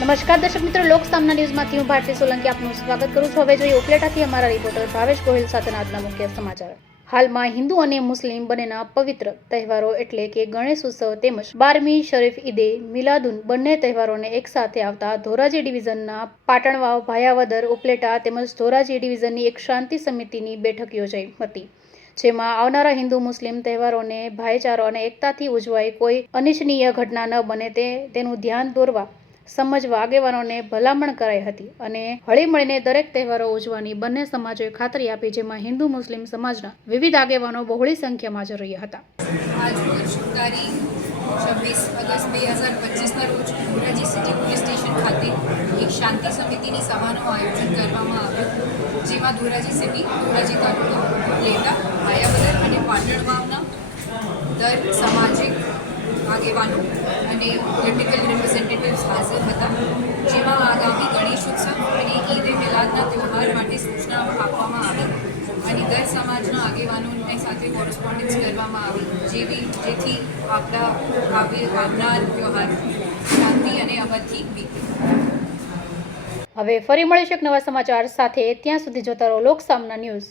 નમસ્કાર દર્શક મિત્રો, લોક સામના ન્યૂઝમાંથી હું ભારતી સોલંકી આપનું સ્વાગત કરું છું। હવે જોઈએ ઉપલેટાથી અમારા રિપોર્ટર ભાવેશ ગોહિલ સાથેના આજના મુખ્ય સમાચાર। હાલમાં હિન્દુ અને મુસ્લિમ બંનેના પવિત્ર તહેવારો એટલે કે ગણેશ ઉત્સવ તેમજ 12મી શરીફ ઈદે મિલાદુન બંને તહેવારોને એકસાથે આવતા ધોરાજી ડિવિઝનના પાટણવાવ, ભાયાવદર, ઉપલેટા તેમજ ધોરાજી ડિવિઝનની એક શાંતિ સમિતિની બેઠક યોજાઈ હતી, જેમાં આવનારા હિન્દુ મુસ્લિમ તહેવારોને ભાઈચારો અને એકતાથી ઉજવાય, કોઈ અનિચ્છનીય ઘટના ન બને તેનું ધ્યાન દોરવા સમજવા આગેવાનોને ભલામણ કરાઈ હતી અને હળીમળીને દરેક તહેવારો ઉજવવાની બંને સમાજોએ ખાતરી આપી, જેમાં હિન્દુ મુસ્લિમ સમાજના વિવિધ આગેવાનો બહોળી સંખ્યામાં હાજર રહ્યા હતા। આજરોજ તારીખ 26 ઓગસ્ટ 2025ના રોજ ધોરાજી સિટી પોલીસ સ્ટેશન ખાતે એક શાંતિ સમિતિની સભાનું આયોજન કરવામાં આવ્યું, જેમાં ધોરાજી સિટી, ધોરાજી તાલુકા, ઉપલેટા, ભાયાવદર અને પાટણવાવના દર સામાજિક આગેવાનો અને પોલિટિકલ રિપ્રેઝેન્ટેટિવ્સ હાજર હતા, જેમાં આગામી ગણેશ ઉત્સવ અને ઈદ એ મિલાદના તહેવાર માટે સૂચના આપવામાં આવી અને દર સમાજના આગેવાનોને સાથે કોરસ્પોન્ડન્સ કરવામાં આવી, જેથી આવનાર તહેવાર શાંતિ અને અમનથી વીતે। હવે ફરી મળીશું એક નવા સમાચાર સાથે, ત્યાં સુધી જોતા રહો લોક સામના ન્યૂઝ।